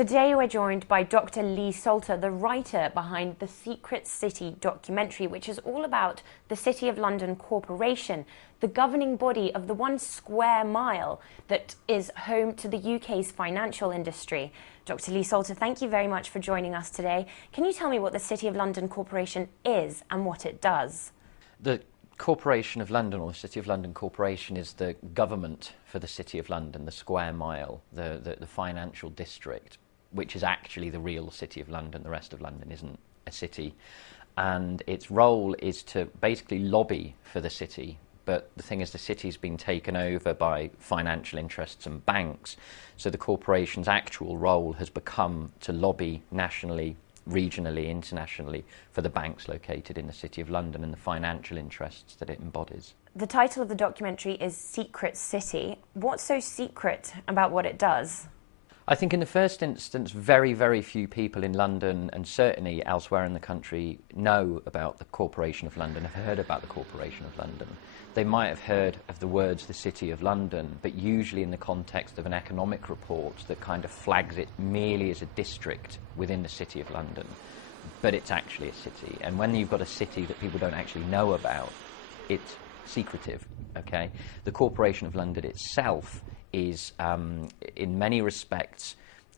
Today we're joined by Dr. Lee Salter, the writer behind the Secret City documentary, which is all about the City of London Corporation, the governing body of the 1 square mile that is home to the UK's financial industry. Dr. Lee Salter, thank you very much for joining us today. Can you tell me what the City of London Corporation is and what it does? The Corporation of London, or the City of London Corporation, is the government for the City of London, the square mile, the financial district, which is actually the real City of London. The rest of London isn't a city. And its role is to basically lobby for the city. But the thing is, the city's been taken over by financial interests and banks. So the corporation's actual role has become to lobby nationally, regionally, internationally for the banks located in the City of London and the financial interests that it embodies. The title of the documentary is Secret City. What's so secret about what it does? I think in the first instance, very, very few people in London and certainly elsewhere in the country know about the Corporation of London, have heard about the Corporation of London. They might have heard of the words the City of London, but usually in the context of an economic report that kind of flags it merely as a district within the City of London. But it's actually a city. And when you've got a city that people don't actually know about, it's secretive, okay? The Corporation of London itself is, in many respects,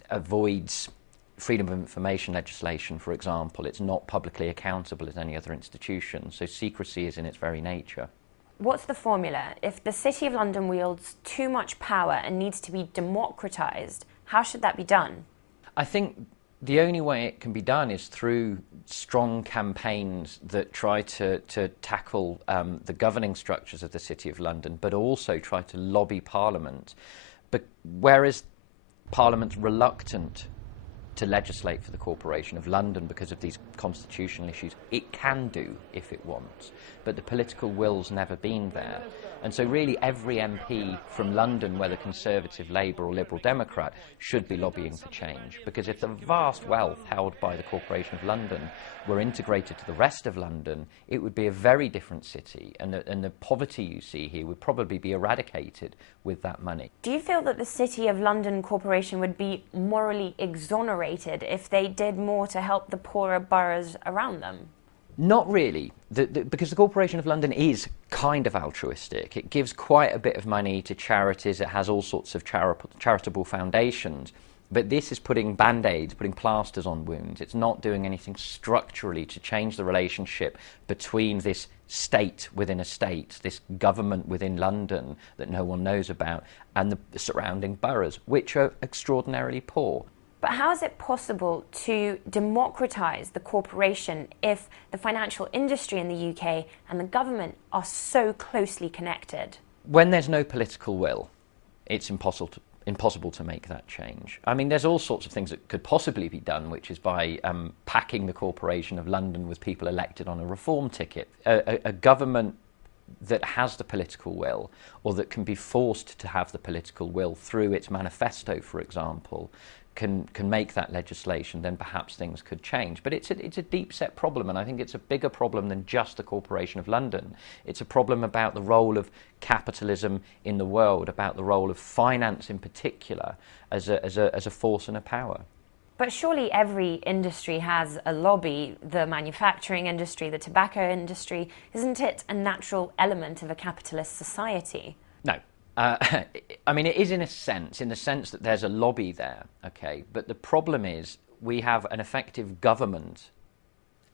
avoids freedom of information legislation, for example. It's not publicly accountable as any other institution, so secrecy is in its very nature. What's the formula? If the City of London wields too much power and needs to be democratised, how should that be done? I think the only way it can be done is through strong campaigns that try to tackle the governing structures of the City of London, but also try to lobby Parliament. But whereas Parliament's reluctant to legislate for the Corporation of London because of these constitutional issues, it can do if it wants, but the political will's never been there. And so really every MP from London, whether Conservative, Labour or Liberal Democrat, should be lobbying for change, because if the vast wealth held by the Corporation of London were integrated to the rest of London, it would be a very different city, and the poverty you see here would probably be eradicated with that money. Do you feel that the City of London Corporation would be morally exonerated if they did more to help the poorer boroughs around them? Not really, because the Corporation of London is kind of altruistic. It gives quite a bit of money to charities. It has all sorts of charitable foundations. But this is putting band-aids, putting plasters on wounds. It's not doing anything structurally to change the relationship between this state within a state, this government within London that no one knows about, and the surrounding boroughs, which are extraordinarily poor. But how is it possible to democratise the corporation if the financial industry in the UK and the government are so closely connected? When there's no political will, it's impossible to make that change. I mean, there's all sorts of things that could possibly be done, which is by packing the Corporation of London with people elected on a reform ticket. A government that has the political will, or that can be forced to have the political will through its manifesto, for example, can make that legislation, then perhaps things could change. But it's a deep-set problem, and I think it's a bigger problem than just the Corporation of London. It's a problem about the role of capitalism in the world, about the role of finance in particular as a force and a power. But surely every industry has a lobby, the manufacturing industry, the tobacco industry. Isn't it a natural element of a capitalist society? No. I mean, it is in the sense that there's a lobby there, okay? But the problem is we have an effective government,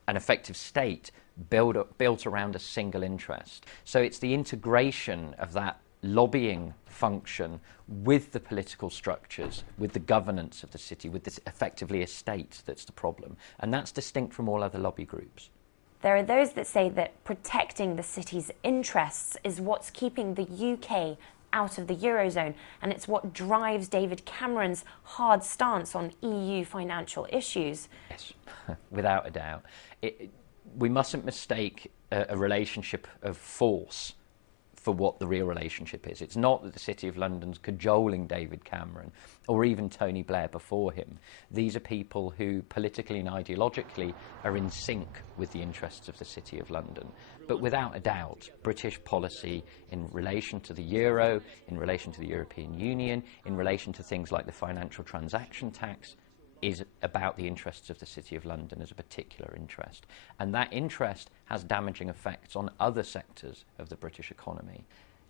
an effective state built around a single interest. So it's the integration of that lobbying function with the political structures, with the governance of the city, with this effectively a state that's the problem. And that's distinct from all other lobby groups. There are those that say that protecting the city's interests is what's keeping the UK out of the Eurozone, and it's what drives David Cameron's hard stance on EU financial issues. Yes, without a doubt. We mustn't mistake a relationship of force for what the real relationship is. It's not that the City of London's cajoling David Cameron or even Tony Blair before him. These are people who politically and ideologically are in sync with the interests of the City of London. But without a doubt, British policy in relation to the euro, in relation to the European Union, in relation to things like the financial transaction tax, is about the interests of the City of London as a particular interest. And that interest has damaging effects on other sectors of the British economy.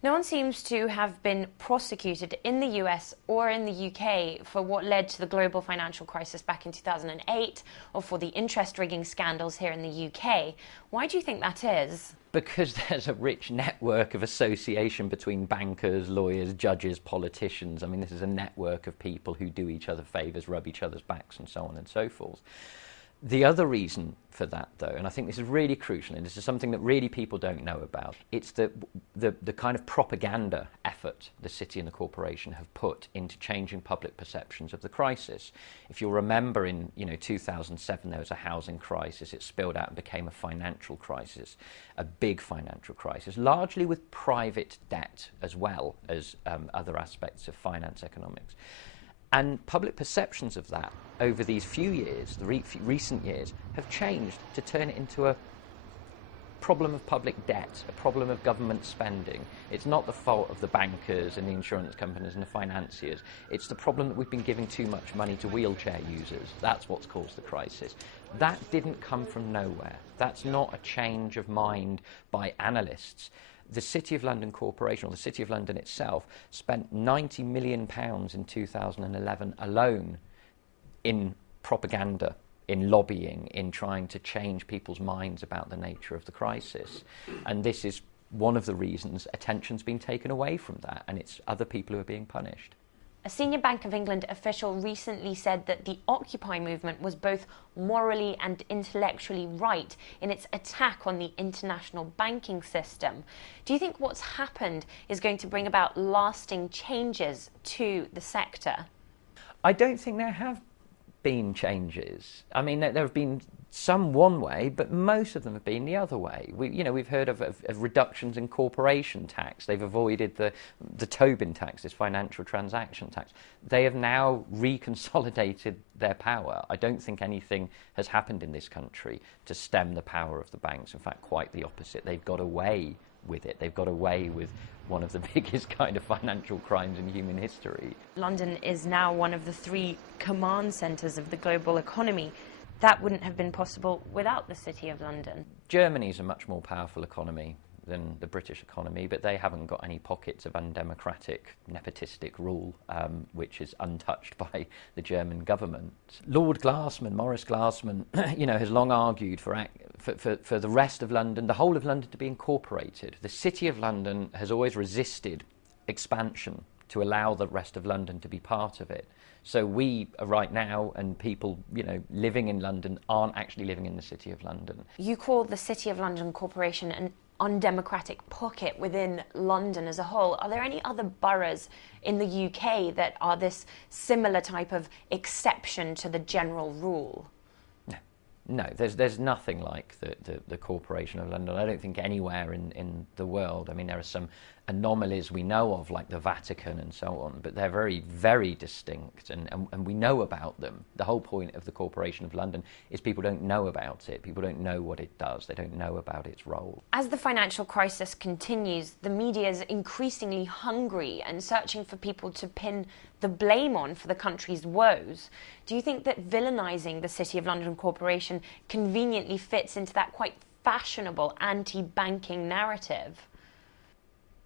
No one seems to have been prosecuted in the US or in the UK for what led to the global financial crisis back in 2008 or for the interest rigging scandals here in the UK. Why do you think that is? Because there's a rich network of association between bankers, lawyers, judges, politicians. I mean, this is a network of people who do each other favours, rub each other's backs, and so on and so forth. The other reason for that, though, and I think this is really crucial, and this is something that really people don't know about, it's the kind of propaganda effort the city and the corporation have put into changing public perceptions of the crisis. If you'll remember, in 2007, there was a housing crisis. It spilled out and became a financial crisis, a big financial crisis, largely with private debt as well as other aspects of finance economics. And public perceptions of that over these few years, the recent years, have changed to turn it into a problem of public debt, a problem of government spending. It's not the fault of the bankers and the insurance companies and the financiers. It's the problem that we've been giving too much money to wheelchair users. That's what's caused the crisis. That didn't come from nowhere. That's not a change of mind by analysts. The City of London Corporation, or the City of London itself, spent £90 million in 2011 alone in propaganda, in lobbying, in trying to change people's minds about the nature of the crisis. And this is one of the reasons attention's been taken away from that, and it's other people who are being punished. A senior Bank of England official recently said that the Occupy movement was both morally and intellectually right in its attack on the international banking system. Do you think what's happened is going to bring about lasting changes to the sector? I don't think there have been changes. I mean, there have been some one way, but most of them have been the other way. We've heard of reductions in corporation tax. They've avoided the Tobin tax, this financial transaction tax. They have now reconsolidated their power. I don't think anything has happened in this country to stem the power of the banks. In fact, quite the opposite. They've got away with it. They've got away with one of the biggest kind of financial crimes in human history. London is now one of the 3 command centres of the global economy. That wouldn't have been possible without the City of London. Germany's a much more powerful economy than the British economy, but they haven't got any pockets of undemocratic, nepotistic rule, which is untouched by the German government. Lord Glassman, Maurice Glassman, has long argued for the rest of London, the whole of London, to be incorporated. The City of London has always resisted expansion to allow the rest of London to be part of it. So we right now, and people, living in London, aren't actually living in the City of London. You call the City of London Corporation an undemocratic pocket within London as a whole. Are there any other boroughs in the UK that are this similar type of exception to the general rule? No, there's nothing like the Corporation of London. I don't think anywhere in the world. I mean, there are some anomalies we know of, like the Vatican and so on, but they're very, very distinct, and we know about them. The whole point of the Corporation of London is people don't know about it. People don't know what it does. They don't know about its role. As the financial crisis continues, the media is increasingly hungry and searching for people to pin the blame on for the country's woes. Do you think that villainising the City of London Corporation conveniently fits into that quite fashionable anti-banking narrative?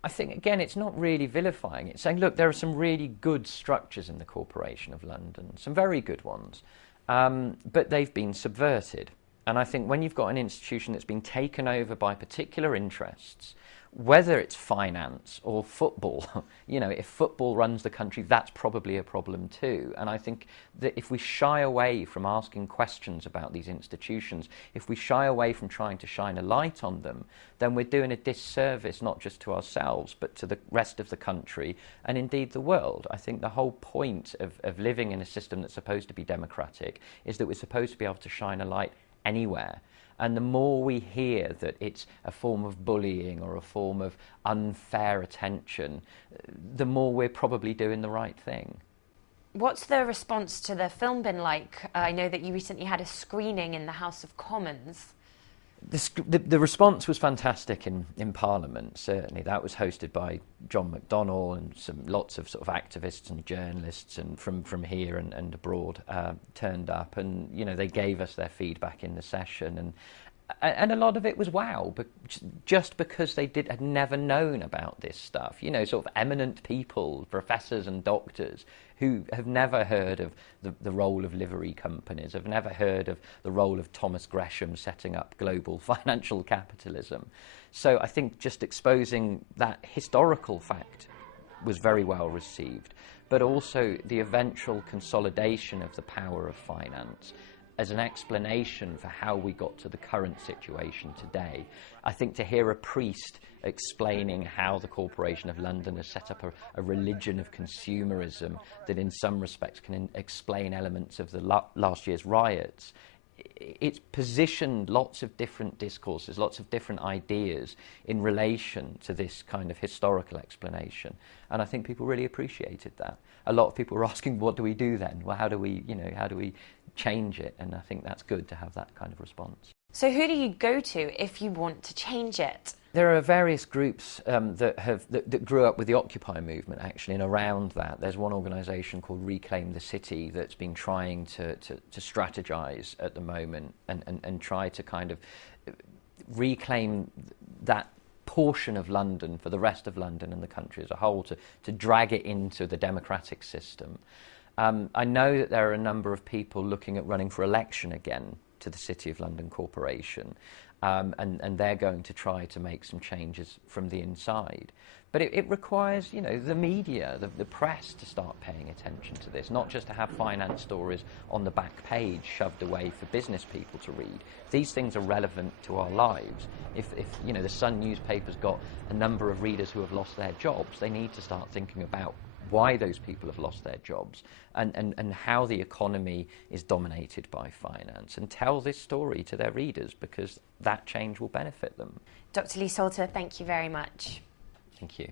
I think, again, it's not really vilifying. It's saying, look, there are some really good structures in the Corporation of London, some very good ones, but they've been subverted. And I think when you've got an institution that's been taken over by particular interests, whether it's finance or football, if football runs the country, that's probably a problem too. And I think that if we shy away from asking questions about these institutions, if we shy away from trying to shine a light on them, then we're doing a disservice not just to ourselves, but to the rest of the country and indeed the world. I think the whole point of living in a system that's supposed to be democratic is that we're supposed to be able to shine a light anywhere. And the more we hear that it's a form of bullying or a form of unfair attention, the more we're probably doing the right thing. What's the response to the film been like? I know that you recently had a screening in the House of Commons. The response was fantastic in Parliament, certainly. That was hosted by John McDonnell and lots of sort of activists and journalists and from here and abroad turned up, and they gave us their feedback in the session, and a lot of it was wow, but just because they had never known about this stuff, sort of eminent people, professors and doctors who have never heard of the role of livery companies, have never heard of the role of Thomas Gresham setting up global financial capitalism. So I think just exposing that historical fact was very well received, but also the eventual consolidation of the power of finance as an explanation for how we got to the current situation today. I think to hear a priest explaining how the Corporation of London has set up a religion of consumerism that in some respects can explain elements of the last year's riots, it's positioned lots of different discourses, lots of different ideas in relation to this kind of historical explanation. And I think people really appreciated that. A lot of people were asking, what do we do then? Well, how do we change it? And I think that's good to have that kind of response. So who do you go to if you want to change it? There are various groups that grew up with the Occupy movement, actually, and around that there's one organisation called Reclaim the City that's been trying to strategise at the moment and try to kind of reclaim that portion of London for the rest of London and the country as a whole, to drag it into the democratic system. I know that there are a number of people looking at running for election again to the City of London Corporation, and they're going to try to make some changes from the inside. But it requires, the media, the press to start paying attention to this, not just to have finance stories on the back page shoved away for business people to read. These things are relevant to our lives. If the Sun newspaper's got a number of readers who have lost their jobs, they need to start thinking about why those people have lost their jobs and how the economy is dominated by finance, and tell this story to their readers, because that change will benefit them. Dr. Lee Salter, thank you very much. Thank you.